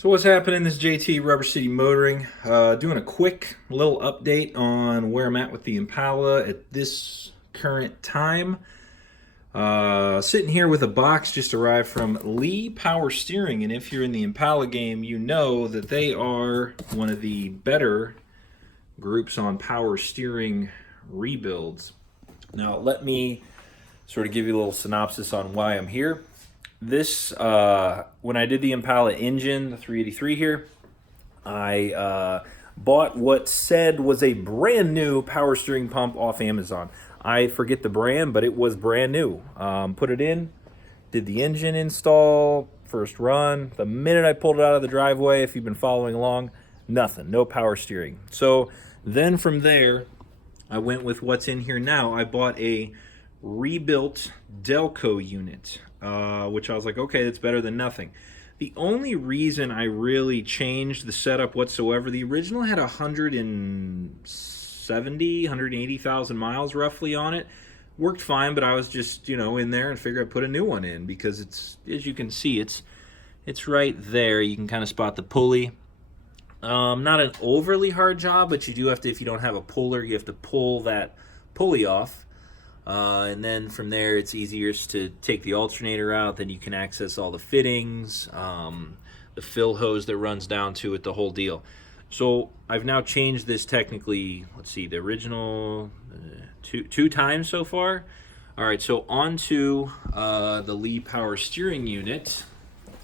So what's happening? This is JT Rubber City Motoring, doing a quick little update on where I'm at with the Impala at this current time. Sitting here with a box just arrived from Lee Power Steering, and if you're in the Impala game, you know that they are one of the better groups on power steering rebuilds. Now let me sort of give you a little synopsis on why I'm here. This, when I did the Impala engine, the 383 here, I bought what said was a brand new power steering pump off Amazon. I forget the brand, but it was brand new. Put it in, did the engine install, first run. The minute I pulled it out of the driveway, if you've been following along, nothing, no power steering. So then from there, I went with what's in here now. I bought a rebuilt Delco unit, which I was like, okay, that's better than nothing. The only reason I really changed the setup whatsoever, the original had 180,000 miles roughly on it. Worked fine, but I was just, in there and figured I'd put a new one in because it's, as you can see, it's right there. You can kind of spot the pulley. Not an overly hard job, but you do have to, if you don't have a puller, you have to pull that pulley off. And then from there, it's easier to take the alternator out. Then you can access all the fittings, the fill hose that runs down to it, the whole deal. So I've now changed this technically, let's see, the original two times so far. All right, so onto the Lee Power Steering unit.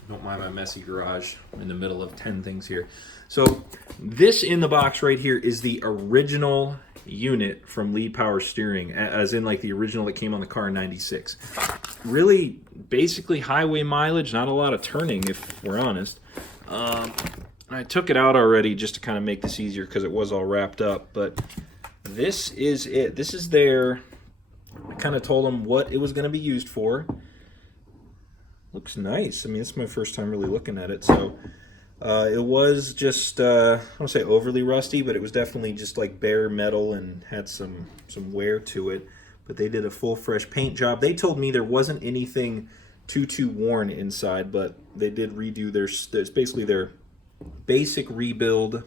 Don't mind my messy garage. I'm in the middle of 10 things here. So this in the box right here is the original unit from Lee Power Steering, as in like the original that came on the car in '96. Really, basically highway mileage, not a lot of turning if we're honest. I took it out already just to kind of make this easier because it was all wrapped up, but this is it. This is their, I kind of told them what it was going to be used for. Looks nice. I mean, it's my first time really looking at it, so it was just, I don't want to say overly rusty, but it was definitely just like bare metal and had some wear to it. But they did a full fresh paint job. They told me there wasn't anything too worn inside, but they did redo it's basically their basic rebuild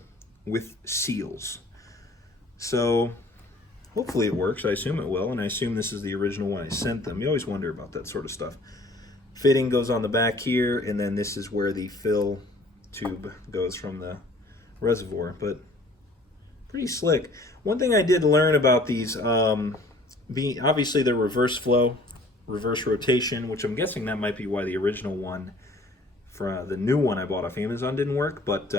with seals. So hopefully it works. I assume it will, and I assume this is the original one I sent them. You always wonder about that sort of stuff. Fitting goes on the back here, and then this is where the fill tube goes from the reservoir, but pretty slick. One thing I did learn about these, being obviously they're reverse flow, reverse rotation, which I'm guessing that might be why the original one, for the new one I bought off Amazon, didn't work. But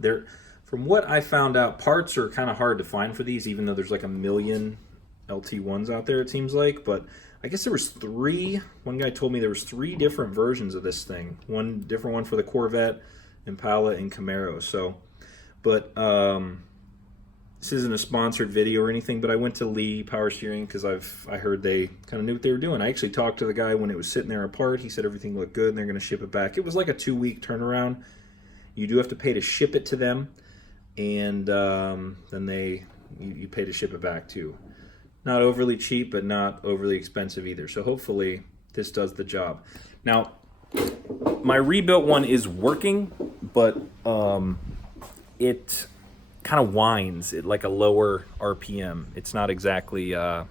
they're, from what I found out, parts are kind of hard to find for these, even though there's like a million LT1s out there, it seems like. But I guess there was three. One guy told me there was three different versions of this thing. One different one for the Corvette, Impala, and Camaro. So, but this isn't a sponsored video or anything. But I went to Lee Power Steering because I heard they kind of knew what they were doing. I actually talked to the guy when it was sitting there apart. He said everything looked good and they're going to ship it back. It was like a 2-week turnaround. You do have to pay to ship it to them, and then you pay to ship it back too. Not overly cheap, but not overly expensive either. So hopefully this does the job. Now, my rebuilt one is working, but it kind of whines at like a lower RPM. It's not exactly, I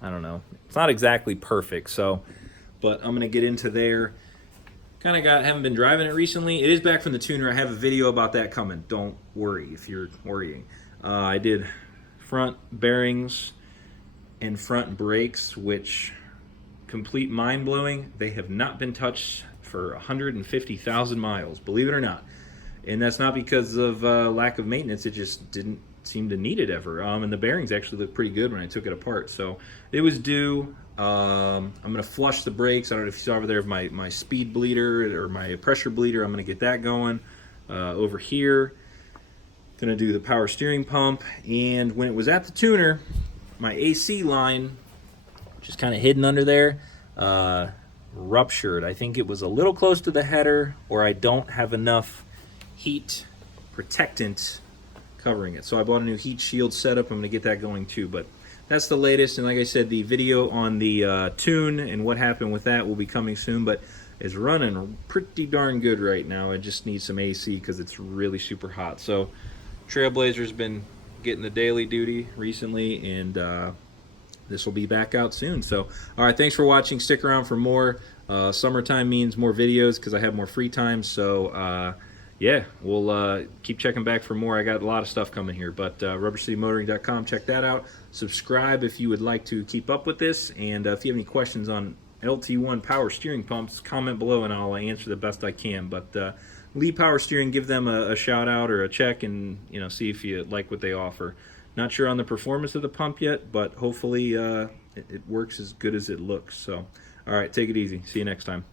don't know. It's not exactly perfect. So, but I'm going to get into there. Haven't been driving it recently. It is back from the tuner. I have a video about that coming. Don't worry if you're worrying. I did front bearings and front brakes, which complete mind-blowing. They have not been touched for 150,000 miles, believe it or not. And that's not because of lack of maintenance. It just didn't seem to need it ever. And the bearings actually looked pretty good when I took it apart. So it was due. I'm going to flush the brakes. I don't know if you saw over there my speed bleeder or my pressure bleeder. I'm going to get that going. Over here, going to do the power steering pump. And when it was at the tuner, my AC line, which is kind of hidden under there, ruptured. I think it was a little close to the header, or I don't have enough heat protectant covering it. So I bought a new heat shield setup. I'm going to get that going too. But that's the latest. And like I said, the video on the tune and what happened with that will be coming soon. But is running pretty darn good right now. It just needs some AC because it's really super hot. So Trailblazer's been getting the daily duty recently, and this will be back out soon. So, all right, thanks for watching. Stick around for more. Summertime means more videos because I have more free time. So, yeah, we'll keep checking back for more. I got a lot of stuff coming here, but rubbercitymotoring.com, check that out. Subscribe if you would like to keep up with this, and if you have any questions on LT1 power steering pumps, comment below and I'll answer the best I can. But Lee Power Steering, give them a shout out or a check, and see if you like what they offer. Not sure on the performance of the pump yet, but hopefully it works as good as it looks. So, all right, take it easy. See you next time.